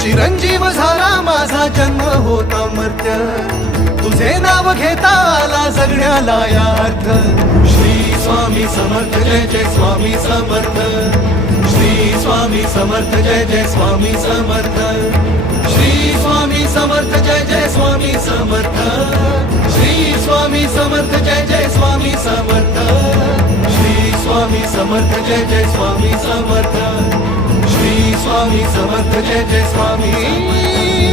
चिरंजीव झाला माझा जन्म होता मर्त्य, तुझे नाव घेता आला जगण्याला यार्थ. श्री स्वामी समर्थ जय जय स्वामी समर्थ, श्री स्वामी समर्थ जय जय स्वामी समर्थ, श्री स्वामी समर्थ जय जय स्वामी समर्थ, श्री स्वामी समर्थ जय जय स्वामी समर्थ, श्री स्वामी समर्थ जय जय स्वामी समर्थ, श्री स्वामी समर्थ जय जय स्वामी.